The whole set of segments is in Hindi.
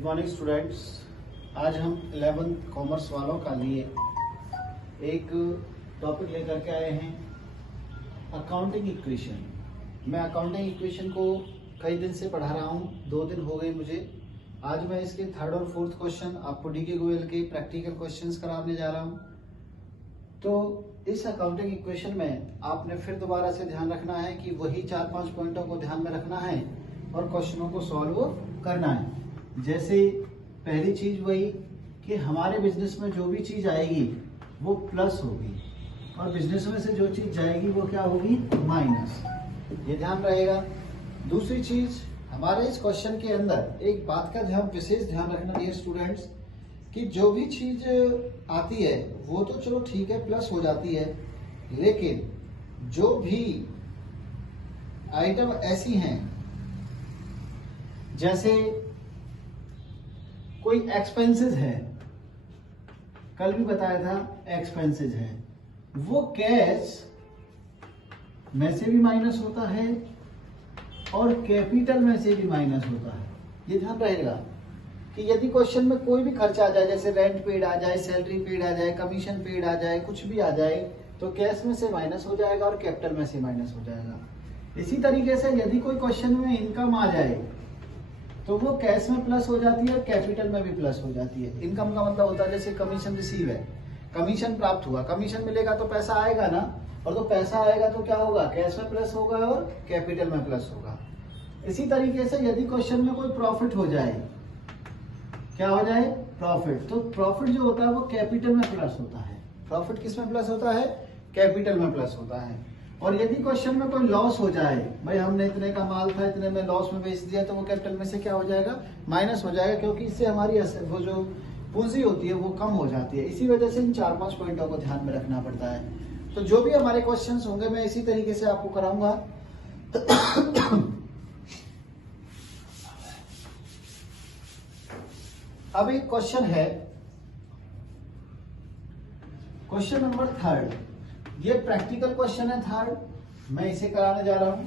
Good morning students. आज हम 11th कॉमर्स वालों का लिए एक टॉपिक लेकर के आए हैं, अकाउंटिंग इक्वेशन। मैं अकाउंटिंग इक्वेशन को कई दिन से पढ़ा रहा हूँ, 2 दिन हो गए मुझे। आज मैं इसके 3rd और 4th क्वेश्चन आपको डीके गोयल के प्रैक्टिकल क्वेश्चंस कराने जा रहा हूँ। तो इस अकाउंटिंग इक्वेशन में आपने फिर दोबारा से ध्यान रखना है कि वही 4-5 पॉइंटों को ध्यान में रखना है और क्वेश्चनों को सॉल्व करना है। जैसे पहली चीज वही कि हमारे बिजनेस में जो भी चीज आएगी वो प्लस होगी और बिजनेस में से जो चीज जाएगी वो क्या होगी, माइनस। ये ध्यान रहेगा। दूसरी चीज, हमारे इस क्वेश्चन के अंदर एक बात का विशेष ध्यान रखना डियर स्टूडेंट्स कि जो भी चीज आती है वो तो चलो ठीक है, प्लस हो जाती है, लेकिन जो भी आइटम ऐसी हैं जैसे कोई एक्सपेंसेस है, कल भी बताया था एक्सपेंसेस है, वो कैश में से भी माइनस होता है और कैपिटल में से भी माइनस होता है। ये ध्यान रहेगा कि यदि क्वेश्चन में कोई भी खर्चा आ जाए, जैसे रेंट पेड आ जाए, सैलरी पेड आ जाए, कमीशन पेड आ जाए, कुछ भी आ जाए, तो कैश में से माइनस हो जाएगा और कैपिटल में से माइनस हो जाएगा। इसी तरीके से यदि कोई क्वेश्चन में इनकम आ जाए तो वो कैश में प्लस हो जाती है और कैपिटल में भी प्लस हो जाती है। इनकम का मतलब होता है जैसे कमीशन रिसीव है, कमीशन प्राप्त हुआ, कमीशन मिलेगा तो पैसा आएगा ना, और तो पैसा आएगा तो क्या होगा, कैश में प्लस होगा और कैपिटल में प्लस होगा। इसी तरीके से यदि क्वेश्चन में कोई प्रॉफिट हो जाए, क्या हो जाए, प्रॉफिट, तो प्रॉफिट जो होता है वो कैपिटल में प्लस होता है। प्रॉफिट किस में प्लस होता है, कैपिटल में प्लस होता है। और यदि क्वेश्चन में कोई लॉस हो जाए, भाई हमने इतने का माल था, इतने में लॉस में बेच दिया, तो वो कैपिटल में से क्या हो जाएगा, माइनस हो जाएगा, क्योंकि इससे हमारी वो जो पूंजी होती है वो कम हो जाती है। इसी वजह से इन 4-5 पॉइंटों को ध्यान में रखना पड़ता है। तो जो भी हमारे क्वेश्चंस होंगे मैं इसी तरीके से आपको कराऊंगा। अब एक क्वेश्चन है, क्वेश्चन नंबर 3rd। ये प्रैक्टिकल क्वेश्चन है 3rd, मैं इसे कराने जा रहा हूं।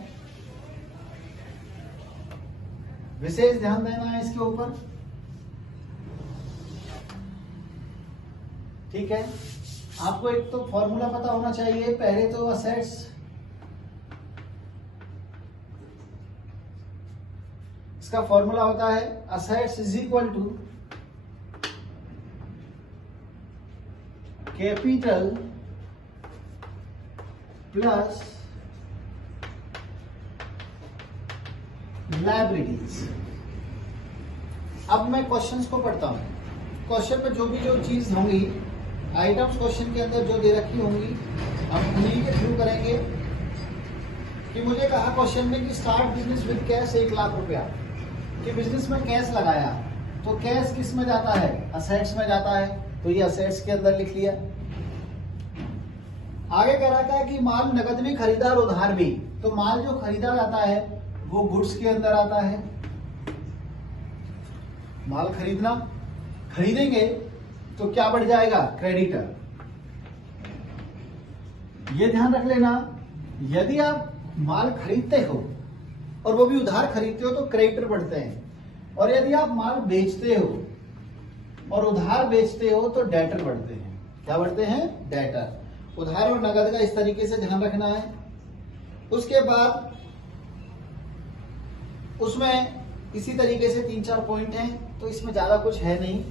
विशेष ध्यान देना है इसके ऊपर, ठीक है। आपको एक तो फॉर्मूला पता होना चाहिए, पहले तो असेट्स, इसका फॉर्मूला होता है assets is equal to capital plus liabilities. अब मैं क्वेश्चंस को पढ़ता हूं। क्वेश्चन में जो चीज होंगी, आइटम्स क्वेश्चन के अंदर जो दे रखी होंगी, हम उन्हीं के थ्रू करेंगे। कि मुझे कहा क्वेश्चन में कि start business with cash 1 lakh रुपया, कि बिजनेस में कैश लगाया, तो कैश किस में जाता है, असेट्स में जाता है, तो ये असेट्स के अंदर लिख लिया। आगे कह रहा था कि माल नकद में खरीदा और उधार भी, तो माल जो खरीदा जाता है वो गुड्स के अंदर आता है। माल खरीदना, खरीदेंगे तो क्या बढ़ जाएगा, क्रेडिटर। ये ध्यान रख लेना, यदि आप माल खरीदते हो और वो भी उधार खरीदते हो तो क्रेडिटर बढ़ते हैं, और यदि आप माल बेचते हो और उधार बेचते हो तो डेटर बढ़ते हैं। क्या बढ़ते हैं, डेटर। उधार और नगद का इस तरीके से ध्यान रखना है। उसके बाद उसमें इसी तरीके से 3-4 पॉइंट हैं, तो इसमें ज्यादा कुछ है नहीं।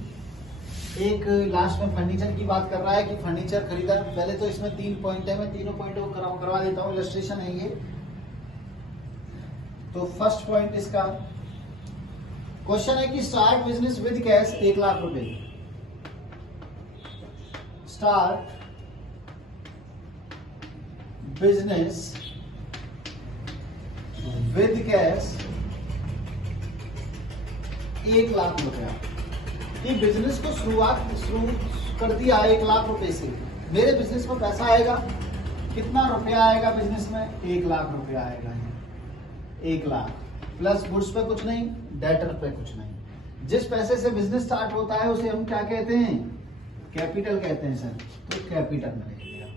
एक लास्ट में फर्नीचर की बात कर रहा है कि फर्नीचर खरीदा। पहले तो इसमें 3 पॉइंट है, मैं तीनों पॉइंट को करवा देता हूं, इलस्ट्रेशन है ये। तो फर्स्ट पॉइंट इसका क्वेश्चन है कि start business with cash 1 lakh रुपए। Start business with cash 1 lakh रुपया। ये बिजनेस को शुरू कर दिया 1 लाख रुपए से। मेरे बिजनेस में पैसा आएगा, कितना रुपया आएगा बिजनेस में, 1 लाख रुपया आएगा। 1 लाख प्लस गुड्स पे कुछ नहीं, डेटर पे कुछ नहीं। जिस पैसे से बिजनेस स्टार्ट होता है उसे हम क्या कहते हैं, कैपिटल कहते हैं सर, तो कैपिटल में लिख दिया।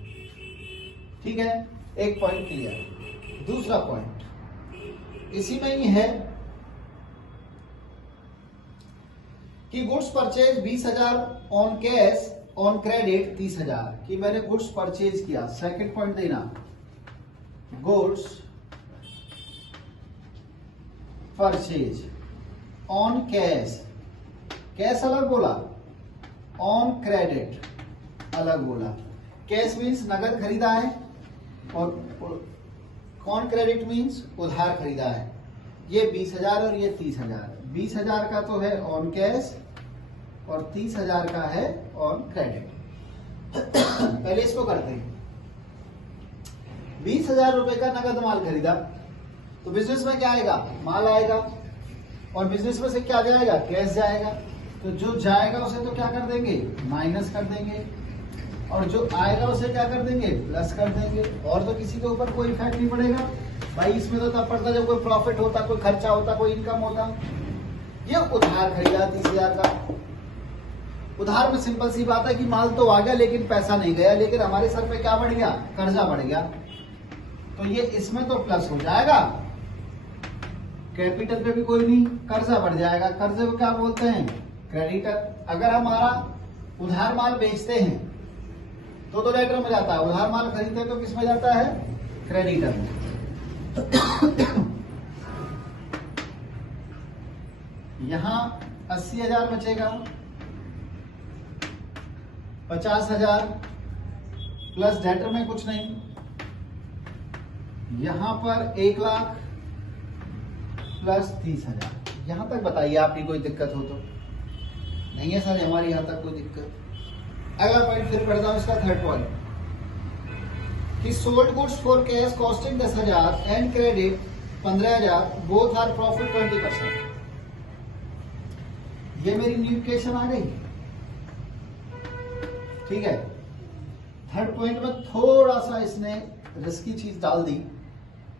ठीक है, एक पॉइंट क्लियर। दूसरा पॉइंट इसी में ही है कि goods purchase 20,000 on cash, on credit 30,000, कि मैंने गुड्स परचेज किया। सेकंड पॉइंट देना, goods purchase on cash, cash अलग बोला, ऑन क्रेडिट अलग बोला। कैश मीन्स नगद खरीदा है और ऑन क्रेडिट मीन्स उधार खरीदा है। ये 20,000 और ये 30,000। 20,000 का तो है ऑन कैश और 30,000 का है ऑन क्रेडिट। पहले इसको करते हैं। 20,000 रुपए का नगद माल खरीदा तो बिजनेस में क्या आएगा, माल आएगा, और बिजनेस में से क्या जाएगा, कैश जाएगा। तो जो जाएगा उसे तो क्या कर देंगे, माइनस कर देंगे, और जो आएगा उसे क्या कर देंगे, प्लस कर देंगे। और तो किसी के ऊपर कोई इफेक्ट नहीं पड़ेगा भाई। इसमें तो तब पड़ता जब कोई प्रॉफिट होता, कोई खर्चा होता, कोई इनकम होता। ये उधार खरीदा 30,000 का। उधार में सिंपल सी बात है कि माल तो आ गया लेकिन पैसा नहीं गया, लेकिन हमारे सर पे क्या बढ़ गया, कर्जा बढ़ गया। तो ये इसमें तो प्लस हो जाएगा, कैपिटल पे भी कोई नहीं, कर्जा बढ़ जाएगा। कर्जे को क्या बोलते हैं, क्रेडिटर। अगर हमारा उधार माल बेचते हैं तो डेटर में जाता है, उधार माल खरीदते हैं तो किस में जाता है, क्रेडिटर में। यहां 80,000 बचेगा, 50,000 प्लस डेटर में कुछ नहीं। यहां पर 1 लाख प्लस 30,000। यहां तक बताइए आपकी कोई दिक्कत हो तो। नहीं है सर हमारी यहां तक कोई दिक्कत। अगला पॉइंट फिर पढ़ता हूं, इसका थर्ड पॉइंट, कि sold goods for cash costing 10,000 and credit 15,000 both are profit 20%। ये मेरी न्यूकेशन आ गई, ठीक है। थर्ड पॉइंट में थोड़ा सा इसने रिस्की चीज डाल दी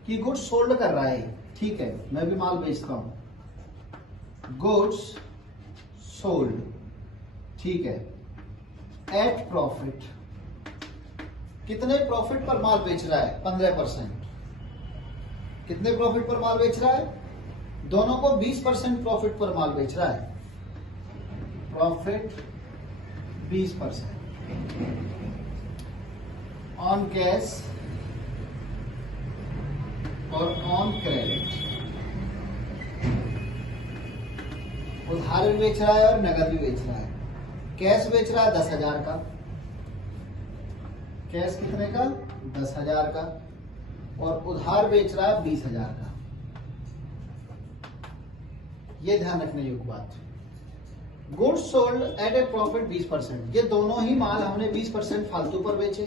कि गुड्स सोल्ड कर रहा है, ठीक है, मैं भी माल बेचता हूं, गुड्स सोल्ड, ठीक है, एट प्रॉफिट। कितने प्रॉफिट पर माल बेच रहा है, 15%। कितने प्रॉफिट पर माल बेच रहा है, दोनों को 20% प्रॉफिट पर माल बेच रहा है। प्रॉफिट 20% ऑन कैश और ऑन क्रेडिट। उधार भी बेच रहा है और नगद भी बेच रहा है। कैश बेच रहा है 10,000 का, कैश कितने का, 10,000 का, और उधार बेच रहा है 20,000 का। ये ध्यान रखने योग्य बात। Goods sold at A profit 20%। ये दोनों ही माल हमने 20% फालतू पर बेचे।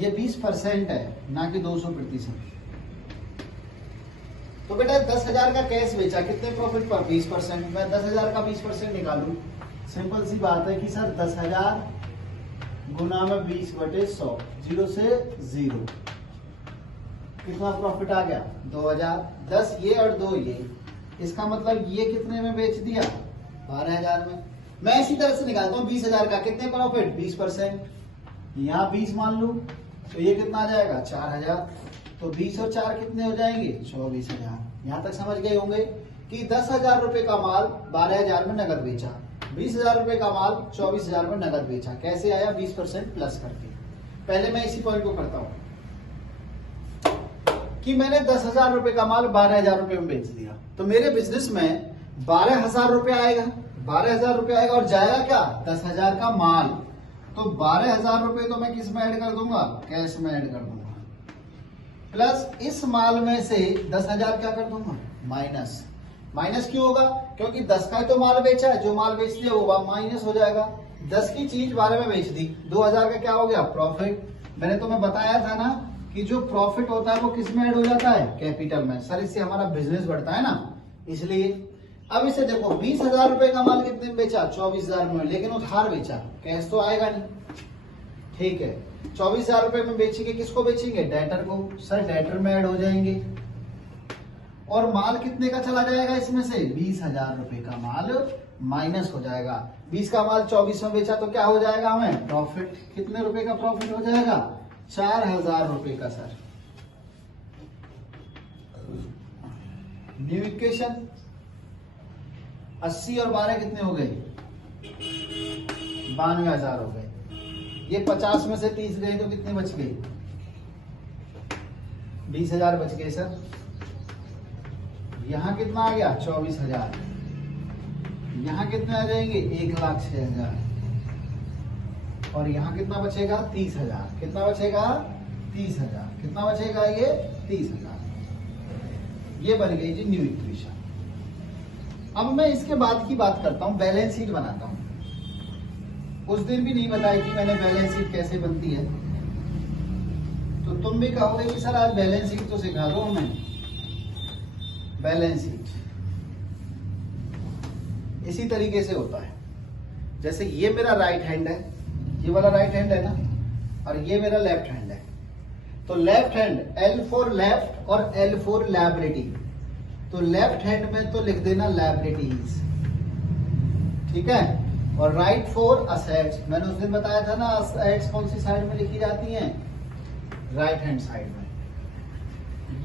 ये 20% है, ना कि 200%। तो बेटा 10,000 का कैश बेचा, कितने प्रॉफिट पर, 20%। मैं 10,000 का 20% निकालू, सिंपल सी बात है कि सर 10,000 गुना में 20/100, 0 से 0, कितना प्रॉफिट आ गया, 2,000। 10 ये और 2 ये, इसका मतलब ये कितने में बेच दिया, 12,000 में। मैं इसी तरह से निकालता हूँ 20,000 का, कितने प्रॉफिट, 20%। यहाँ 20 मान लू तो ये कितना आ जाएगा, 4,000। तो 20 और 4 कितने हो जाएंगे, 24,000। यहां तक समझ गए होंगे कि 10,000 रुपए का माल 12,000 में नगद बेचा, 20,000 रुपए का माल 24,000 में नगद बेचा। कैसे आया, 20% प्लस करके। पहले मैं इसी पॉइंट को करता हूं कि मैंने 10,000 रुपए का माल 12,000 रुपए में बेच दिया, तो मेरे बिजनेस में 12,000 रुपए आएगा, 12,000 रुपए आएगा, और जाएगा क्या, 10,000 का माल। तो 12,000 रुपए तो मैं किस में ऐड कर दूंगा, कैश में ऐड कर दूंगा, प्लस इस माल में से 10,000 क्या कर दूंगा, माइनस। माइनस क्यों होगा, क्योंकि 10 का तो माल बेचा है, जो माल बेच दिया वो माइनस हो जाएगा। 10 की चीज 12 में बेच दी, 2,000 का क्या हो गया, प्रॉफिट। मैंने तुम्हें बताया था ना कि जो प्रॉफिट होता है वो किस में ऐड हो जाता है, कैपिटल में। सर इससे हमारा बिजनेस बढ़ता है ना, इसलिए। अब इसे देखो, 20,000 रुपए का माल कितने में बेचा, 24,000 में, लेकिन उधार बेचा, कैश तो आएगा नहीं, ठीक है। 24,000 रुपए में बेचेंगे, किसको बेचेंगे, डेटर को। सर डेटर में ऐड हो जाएंगे, और माल कितने का चला जाएगा इसमें से, 20,000 रुपए का माल माइनस हो जाएगा। 20 का माल 24 में बेचा तो क्या हो जाएगा हमें, प्रॉफिट। कितने रुपए का प्रॉफिट हो जाएगा, 4,000 रुपए का। सर न्यू इक्वेशन, 80 और 12 कितने हो गए? 92,000 हो गए। ये 50 में से 30 गए तो कितने बच गए? 20,000 बच गए सर। यहां कितना आ गया? 24,000। यहां कितने आ जाएंगे? 1,06,000। और यहां कितना बचेगा? 30,000। कितना बचेगा? 30,000। कितना बचेगा? ये 30,000। ये बन गई जी न्यू इक्वेशन। अब मैं इसके बाद की बात करता हूं, बैलेंस शीट बनाता हूं। उस दिन भी नहीं बताया कि मैंने बैलेंस शीट कैसे बनती है, तो तुम भी कहोगे कि सर आज बैलेंस शीट तो सिखा दो हमें। बैलेंस शीट इसी तरीके से होता है, जैसे ये मेरा राइट हैंड है, ये वाला राइट हैंड है ना, और ये मेरा लेफ्ट हैंड है। तो left hand L for left और L फॉर लायबिलिटी। तो लेफ्ट हैंड में तो लिख देना लायबिलिटीज, ठीक है। और राइट फॉर असेट्स, मैंने उस दिन बताया था ना असेट्स कौन सी साइड में लिखी जाती हैं? राइट हैंड साइड में।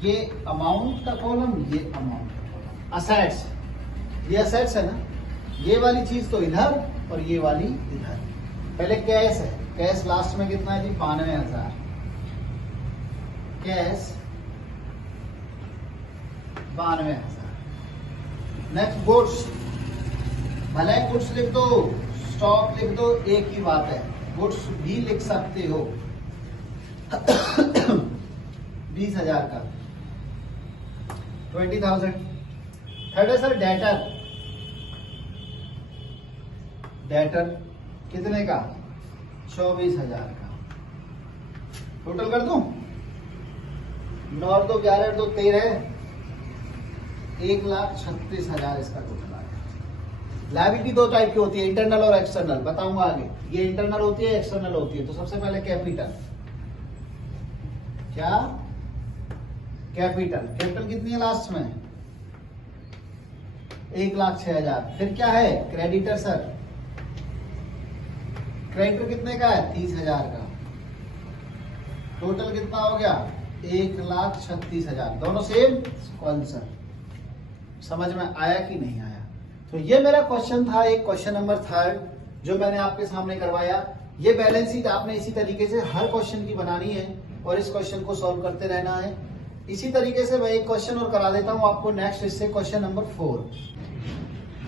ये अमाउंट का कॉलम, ये अमाउंट का कॉलम। असेट्स, ये असेट्स है ना, ये वाली चीज तो इधर और ये वाली इधर। पहले कैश है, कैश लास्ट में कितना है जी? 92,000। कैश 92,000। नेक्स्ट गुड्स, भले गुड्स लिख दो, स्टॉक लिख दो, एक ही बात है, गुड्स भी लिख सकते हो। 20,000 का 20,000। थर्ड है सर डेटर। डेटर कितने का? 24,000 का। टोटल कर दूं? 9 और 2 11 और 2 13, 1,36,000 इसका टोटल आ गया। लायबिलिटी दो टाइप की होती है, इंटरनल और एक्सटर्नल, बताऊंगा आगे। ये इंटरनल होती है, एक्सटर्नल होती है। तो सबसे पहले कैपिटल। क्या? कैपिटल। कैपिटल कितनी है लास्ट में? 1,06,000। फिर क्या है? Creditor sir. क्रेडिटर कितने का है? 30,000 का। टोटल कितना हो गया? 1,36,000। दोनों सेम? कौन सर? समझ में आया कि नहीं आया? तो ये मेरा क्वेश्चन था, एक क्वेश्चन नंबर 3 जो मैंने आपके सामने करवाया। ये बैलेंस शीट आपने इसी तरीके से हर क्वेश्चन की बनानी है और इस क्वेश्चन को सॉल्व करते रहना है। इसी तरीके से मैं एक क्वेश्चन और करा देता हूं आपको नेक्स्ट, इससे क्वेश्चन नंबर 4।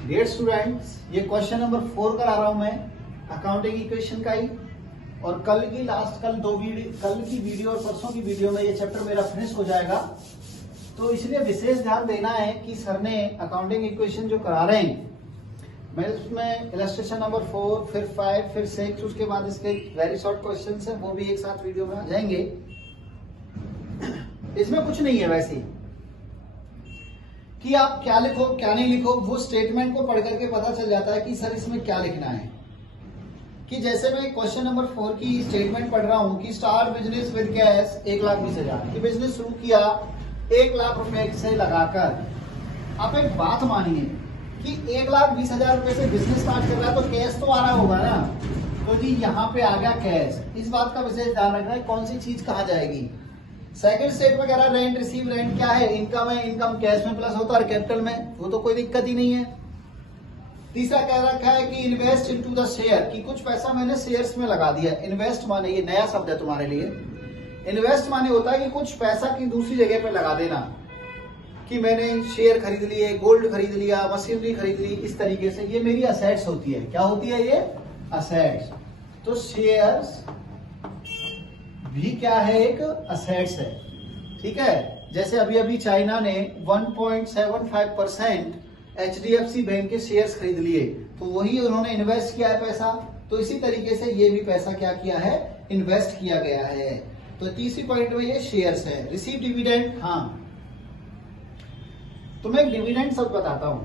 डियर स्टूडेंट्स, ये क्वेश्चन नंबर 4 करा रहा हूं मैं, अकाउंटिंग इक्वेशन का ही। और कल की वीडियो और परसों की वीडियो में ये चैप्टर मेरा फिनिश हो जाएगा। तो इसलिए विशेष ध्यान देना है कि सर ने अकाउंटिंग इक्वेशन जो करा रहे हैं, मैं उसमें इलस्ट्रेशन नंबर 4, फिर 5, फिर 6, उसके बाद इसके वेरी शॉर्ट क्वेश्चंस हैं, वो भी एक साथ वीडियो में आ जाएंगे। इसमें कुछ नहीं है वैसे कि आप क्या लिखो क्या नहीं लिखो, वो स्टेटमेंट को पढ़ करके पता चल जाता है कि सर इसमें क्या लिखना है। कि जैसे मैं क्वेश्चन नंबर 4 की स्टेटमेंट पढ़ रहा हूं कि स्टार्ट बिजनेस विद कैश 1,20,000 की बिजनेस शुरू किया 1,00,000 रुपए से लगाकर। आप एक बात मानिए कि 1,20,000 रुपए से बिजनेस स्टार्ट कर रहा है तो कैश तो आ रहा होगा ना। तो जी यहाँ पे आ गया कैश। इस बात का विशेष ध्यान रखना है कौन सी चीज कहाँ जाएगी। सेकंड स्टेट वगैरह रेंट रिसीव रेंट क्या है? इनकम है, इनकम कैश में प्लस होता है कैपिटल में, वो तो कोई दिक्कत ही नहीं है। तीसरा कह रखा है कि इन्वेस्ट इनटू द शेयर, कि कुछ पैसा मैंने शेयर्स में लगा दिया। इन्वेस्ट माने, ये नया शब्द है तुम्हारे लिए, इन्वेस्ट माने होता है कि कुछ पैसा की दूसरी जगह पे लगा देना, कि मैंने शेयर खरीद लिए, गोल्ड खरीद लिया, मशीनरी खरीद ली, इस तरीके से। ये मेरी असेट्स होती है। क्या होती है? ये असेट्स। तो शेयर्स भी क्या है? एक असेट्स है, ठीक है। जैसे अभी अभी चाइना ने 1.75% HDFC बैंक के शेयर्स खरीद लिए, तो वही उन्होंने इन्वेस्ट किया है पैसा। तो इसी तरीके से ये भी पैसा क्या किया है? इन्वेस्ट किया गया है। तो तीसरी पॉइंट में ये शेयर्स है। रिसीव डिविडेंड, हाँ तो मैं एक डिविडेंड शब्द बताता हूं।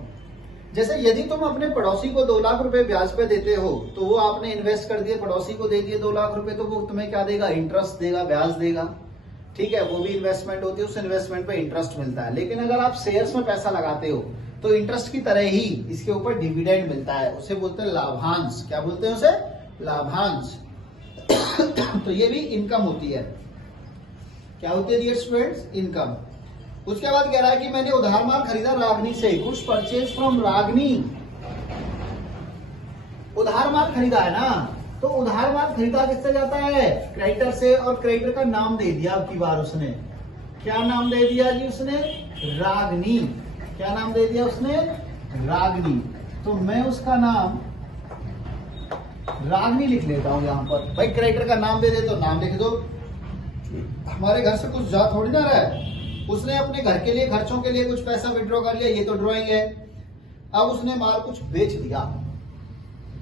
जैसे यदि तुम अपने पड़ोसी को 2 लाख रुपए ब्याज पे देते हो, तो वो आपने इन्वेस्ट कर दिए, पड़ोसी को दे दिए 2 लाख रुपए, तो वो तुम्हें क्या देगा? इंटरेस्ट देगा, ब्याज देगा, ठीक है। वो भी इन्वेस्टमेंट होती है, उस इन्वेस्टमेंट पे इंटरेस्ट मिलता है। लेकिन अगर आप शेयर्स में पैसा लगाते हो तो इंटरेस्ट की तरह ही इसके ऊपर डिविडेंड मिलता है, उसे बोलते हैं लाभांश। क्या बोलते हैं उसे? लाभांश। तो ये भी इनकम होती है। क्या होती है डियर स्टूडेंट्स? इनकम। उसके बाद कह रहा है कि मैंने उधार माल खरीदा रागनी से, गुड्स परचेज फ्रॉम रागनी उधार माल खरीदा है ना, तो उधार माल खरीदा किससे जाता है? क्रेडिटर से। और क्रेडिटर का नाम दे दिया अब की बार उसने। क्या नाम दे दिया जी उसने? रागनी। क्या नाम दे दिया उसने? रागनी। तो मैं उसका नाम रागनी लिख लेता हूं यहां पर। भाई क्रेडिटर का नाम दे दे तो नाम लिख दो, हमारे घर से कुछ जा थोड़ी ना रहा है। उसने अपने घर के लिए, खर्चों के लिए कुछ पैसा विड्रॉ कर लिया, ये तो ड्रॉइंग है। अब उसने माल कुछ बेच दिया,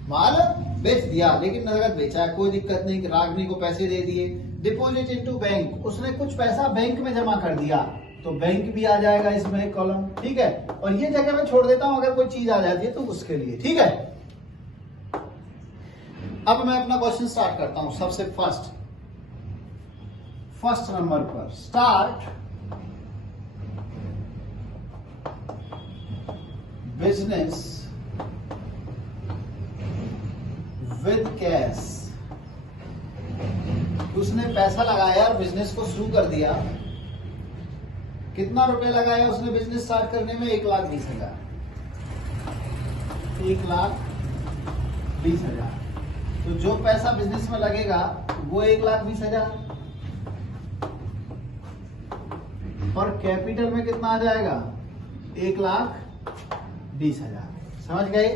माल बेच दिया, लेकिन नगद बेचा है, कोई दिक्कत नहीं, रागनी को पैसे दे दिए। डिपॉजिट इनटू बैंक, उसने कुछ पैसा बैंक में जमा कर दिया, तो बैंक भी आ जाएगा इसमें एक कॉलम, ठीक है। और ये जगह मैं छोड़ देता हूं, अगर कोई चीज आ जाती है तो उसके लिए, ठीक है। अब मैं अपना क्वेश्चन स्टार्ट करता हूं। सबसे फर्स्ट नंबर पर स्टार्ट बिजनेस विद कैश। उसने पैसा लगाया और बिजनेस को शुरू कर दिया। कितना रुपए लगाया उसने बिजनेस स्टार्ट करने में? 1,20,000। 1,20,000। तो जो पैसा बिजनेस में लगेगा वो 1,20,000, और कैपिटल में कितना आ जाएगा? 1,20,000। समझ गए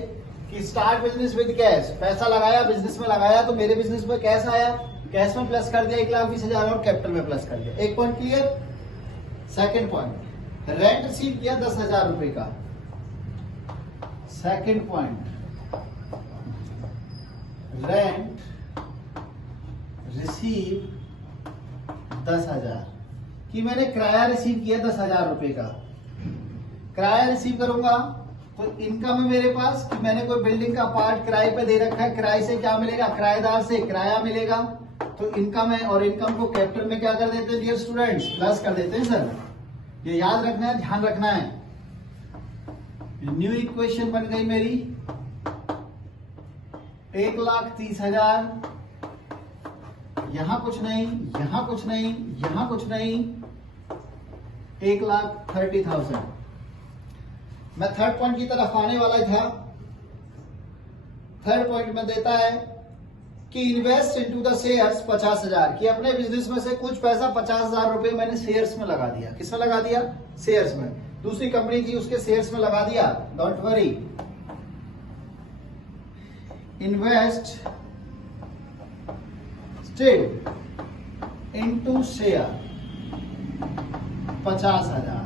कि स्टार्ट बिजनेस विद कैश, पैसा लगाया, बिजनेस में लगाया, तो मेरे बिजनेस में कैश आया, कैश में प्लस कर दिया 1,20,000 और कैपिटल में प्लस कर दिया। एक point clear. Second point, rent receive किया 10,000 रुपए का। सेकंड पॉइंट, रेंट रिसीव 10,000 कि मैंने किराया रिसीव किया 10,000 रुपए का। किराया रिसीव करूंगा तो इनकम है मेरे पास कि मैंने कोई बिल्डिंग का पार्ट किराए पे दे रखा है, किराए से क्या मिलेगा? किराएदार से किराया मिलेगा, तो इनकम है। और इनकम को कैपिटल में क्या कर देते हैं डियर स्टूडेंट्स? प्लस कर देते हैं सर। ये याद रखना है, ध्यान रखना है। न्यू इक्वेशन बन गई मेरी 1,30,000। यहां कुछ नहीं, यहां कुछ नहीं, यहां कुछ नहीं, 1,30,000। मैं थर्ड पॉइंट की तरफ आने वाला था। थर्ड पॉइंट में देता है कि इन्वेस्ट इनटू द शेयर्स 50,000 कि अपने बिजनेस में से कुछ पैसा 50,000 रुपए मैंने शेयर्स में लगा दिया। किसमें लगा दिया? शेयर्स में। दूसरी कंपनी थी उसके शेयर्स में लगा दिया। Don't worry, invest still into share 50,000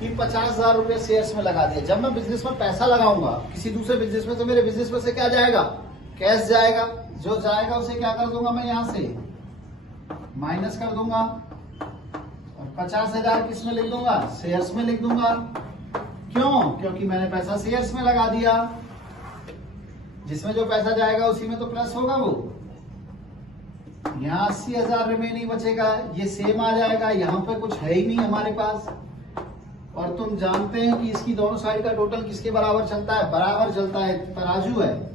कि 50,000 रुपए शेयर्स में लगा दिया। जब मैं बिजनेस में पैसा लगाऊंगा किसी दूसरे बिजनेस में, तो मेरे बिजनेस में से क्या जाएगा? कैश जाएगा। जो जाएगा उसे क्या कर दूंगा मैं? यहां से माइनस कर दूंगा, और 50,000 किस में लिख दूंगा? शेयर्स में लिख दूंगा। क्यों? क्योंकि मैंने पैसा शेयर्स में लगा दिया। जिसमें जो पैसा जाएगा उसी में तो प्लस होगा। वो यहाँ 80,000 रिमेनिंग बचेगा, ये सेम आ जाएगा। यहाँ पे कुछ है ही नहीं हमारे पास। और तुम जानते हैं कि इसकी दोनों साइड का टोटल किसके बराबर चलता है? बराबर चलता है, तराजू है।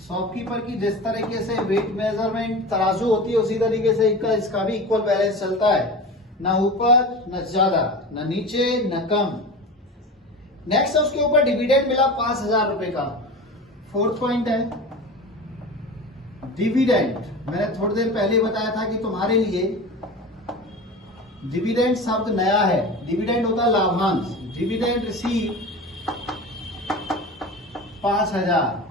शॉपकीपर की जिस तरीके से वेट मेजरमेंट तराजू होती है, उसी तरीके से इसका भी इक्वल बैलेंस चलता है। ना ऊपर न ज्यादा, न नीचे न कम। नेक्स्ट है उसके ऊपर डिविडेंड मिला 5,000 रुपए का। फोर्थ पॉइंट है डिविडेंड। मैंने थोड़ी देर पहले बताया था कि तुम्हारे लिए डिविडेंड शब्द नया है। डिविडेंड होता है लाभांश। डिविडेंड रिसीव 5,000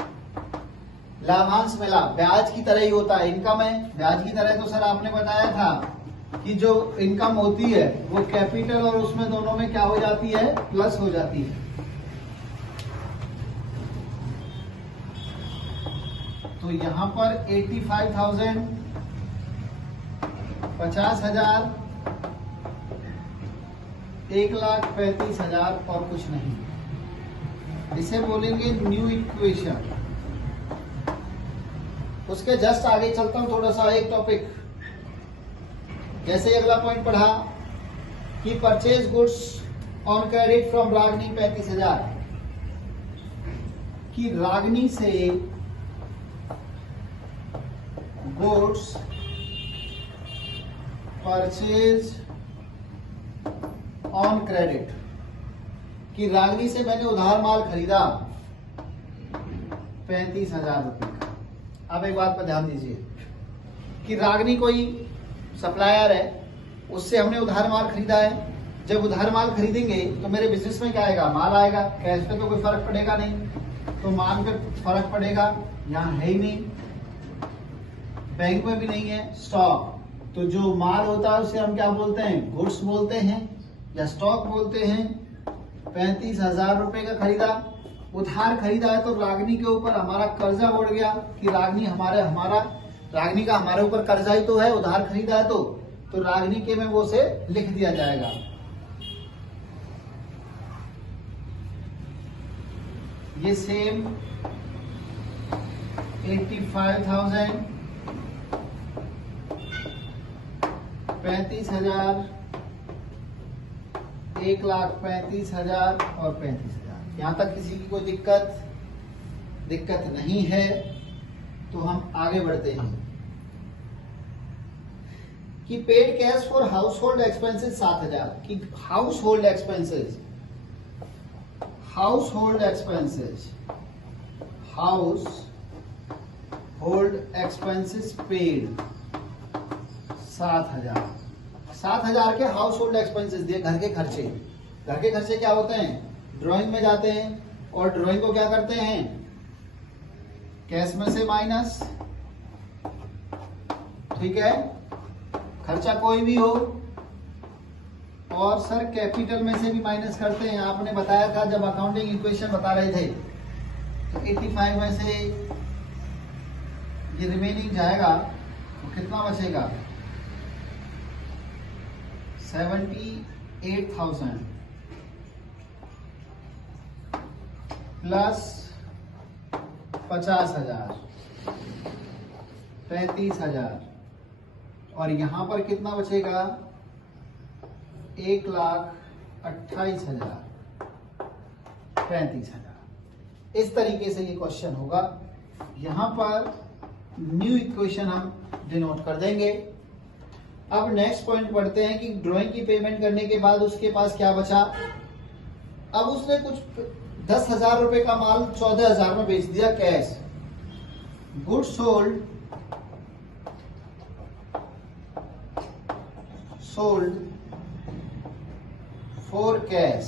लाभांश मिला। ब्याज की तरह ही होता है, इनकम है ब्याज की तरह। तो सर आपने बताया था कि जो इनकम होती है वो कैपिटल और उसमें दोनों में क्या हो जाती है? प्लस हो जाती है। तो यहां पर 85,000, 50,000, 1,35,000 और कुछ नहीं। इसे बोलेंगे न्यू इक्वेशन। उसके जस्ट आगे चलता हूं थोड़ा सा, एक टॉपिक। जैसे अगला पॉइंट पढ़ा कि purchase goods on credit from Ragini 35,000 कि रागनी से गुड्स परचेज ऑन क्रेडिट कि रागनी से मैंने उधार माल खरीदा 35,000 रुपए का। अब एक बात पर ध्यान दीजिए कि रागनी कोई सप्लायर है, उससे हमने उधार माल खरीदा है। जब उधार माल खरीदेंगे तो मेरे बिजनेस में क्या आएगा, माल आएगा। कैश पे तो कोई फर्क पड़ेगा नहीं, तो माल पे फर्क पड़ेगा, यहाँ है ही नहीं, बैंक में भी नहीं है। स्टॉक, तो जो माल होता है उसे हम क्या बोलते हैं, गुड्स बोलते हैं या स्टॉक बोलते हैं। 35,000 रुपए का खरीदा, उधार खरीदा है, तो रागनी के ऊपर हमारा कर्जा बढ़ गया कि रागनी रागनी का हमारे ऊपर कर्जा ही तो है, उधार खरीदा है तो रागनी के में वो से लिख दिया जाएगा। ये सेम 85,000, 35,000, 1,35,000 और 35,000। यहां तक किसी की कोई दिक्कत नहीं है, तो हम आगे बढ़ते हैं कि paid cash for house hold expenses 7,000 की हाउस होल्ड एक्सपेंसेस पेड 7,000 के हाउस होल्ड एक्सपेंसेस दिए। घर के खर्चे क्या होते हैं, ड्राइंग में जाते हैं और ड्राइंग को क्या करते हैं, कैश में से माइनस। ठीक है, खर्चा कोई भी हो, और सर कैपिटल में से भी माइनस करते हैं। आपने बताया था जब अकाउंटिंग इक्वेशन बता रहे थे, तो 85 में से ये रिमेनिंग जाएगा तो कितना बचेगा, 78,000 प्लस 50,000, 35,000, और यहां पर कितना बचेगा, 1,28,000, 35,000। इस तरीके से ये क्वेश्चन होगा। यहां पर न्यू इक्वेशन हम डिनोट कर देंगे। अब नेक्स्ट पॉइंट पढ़ते हैं कि ड्राइंग की पेमेंट करने के बाद उसके पास क्या बचा। अब उसने कुछ 10,000 रुपए का माल 14,000 में बेच दिया cash. Goods sold for cash,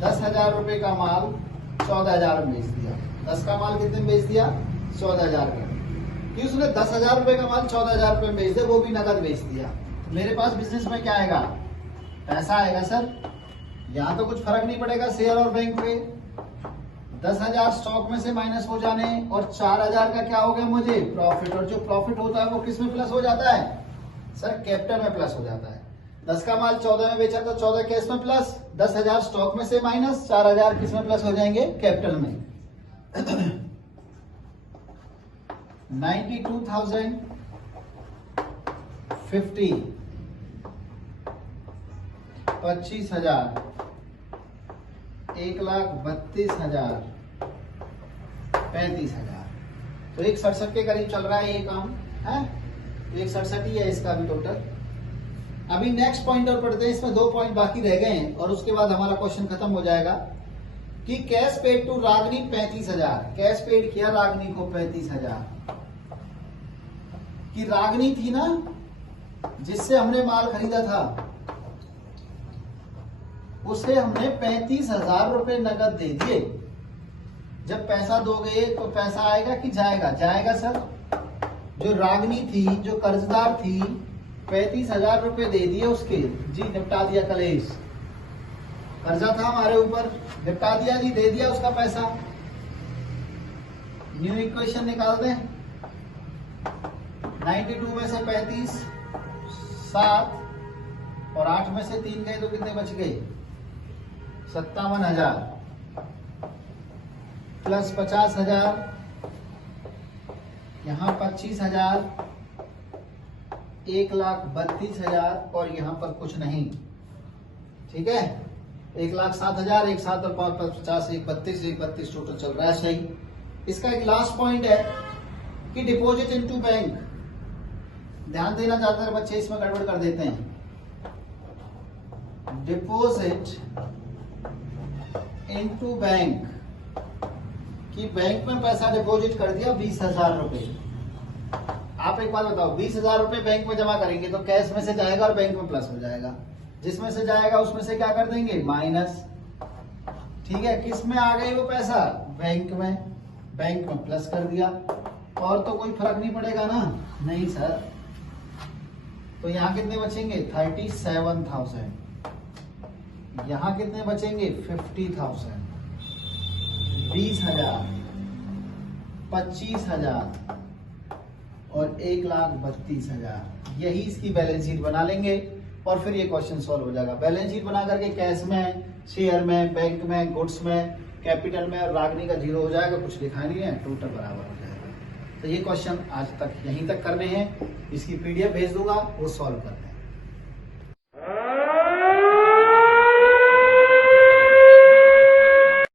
10,000 रुपए का माल 14,000 में बेच दिया। 10 का माल कितने में बेच दिया, 14,000 का। कि उसने 10,000 रुपए का माल 14,000 रुपए में बेच दिया, वो भी नकद बेच दिया। मेरे पास बिजनेस में क्या आएगा, पैसा आएगा सर। यहां तो कुछ फर्क नहीं पड़ेगा शेयर और बैंक पे। 10,000 स्टॉक में से माइनस हो जाने और 4,000 का क्या हो गया मुझे, प्रॉफिट। और जो प्रॉफिट होता है वो किस में प्लस हो जाता है, सर कैपिटल में प्लस हो जाता है। 10 का माल 14 में बेचा तो 14 कैश में प्लस, 10,000 स्टॉक में से माइनस, 4,000 किस में प्लस हो जाएंगे, कैपिटल में। 92,050, 25,000, 1,32,000, 35,000। तो 167 के करीब चल रहा है ये काम है, 167 ही है इसका भी टोटल। अभी नेक्स्ट पॉइंट और पढ़ते हैं, इसमें 2 पॉइंट बाकी रह गए हैं और उसके बाद हमारा क्वेश्चन खत्म हो जाएगा कि cash paid to Ragini 35,000। Cash paid किया रागनी को 35,000 कि रागनी थी ना जिससे हमने माल खरीदा था, उसे हमने 35,000 रुपए नकद दे दिए। जब पैसा दोगे तो पैसा आएगा कि जाएगा, जाएगा सर। जो रागनी थी, जो कर्जदार थी, 35,000 रुपए दे दिए उसके, जी निपटा दिया कलेश। कर्जा था हमारे ऊपर, निपटा दिया जी, दे दिया उसका पैसा। न्यू इक्वेशन निकाल दें। 92 में से 35 7 और 8 में से 3 गए तो कितने बच गए, 57,000 प्लस 50,000, यहां 25,000, 1,32,000 और यहां पर कुछ नहीं। ठीक है, 1,07,000, 1 7 और 5 50, 1,32 टोटल चल रहा है सही। इसका एक लास्ट पॉइंट है कि डिपॉजिट इनटू बैंक। ध्यान देना ज्यादातर बच्चे इसमें गड़बड़ कर देते हैं। डिपॉजिट इनटू बैंक कि बैंक में पैसा डिपॉजिट कर दिया 20,000 रुपए। आप एक बात बताओ, 20,000 रुपए बैंक में जमा करेंगे तो कैश में से जाएगा और बैंक में प्लस हो जाएगा। जिसमें से जाएगा उसमें से क्या कर देंगे, माइनस। ठीक है, किस में आ गई वो पैसा, बैंक में। बैंक में प्लस कर दिया, और तो कोई फर्क नहीं पड़ेगा ना, नहीं सर। तो यहाँ कितने बचेंगे, 37,000। यहाँ कितने बचेंगे, 50,000। 20,000, 25,000 और 1,32,000। यही इसकी बैलेंस शीट बना लेंगे और फिर ये क्वेश्चन सॉल्व हो जाएगा। बैलेंस शीट बना करके कैश में, शेयर में, बैंक में, गुड्स में, कैपिटल में, और रागनी का जीरो हो जाएगा, कुछ लिखा नहीं है, टोटल बराबर हो जाएगा। तो ये क्वेश्चन आज तक यहीं तक करने हैं। इसकी पीडीएफ भेज दूंगा, वो सॉल्व करते हैं।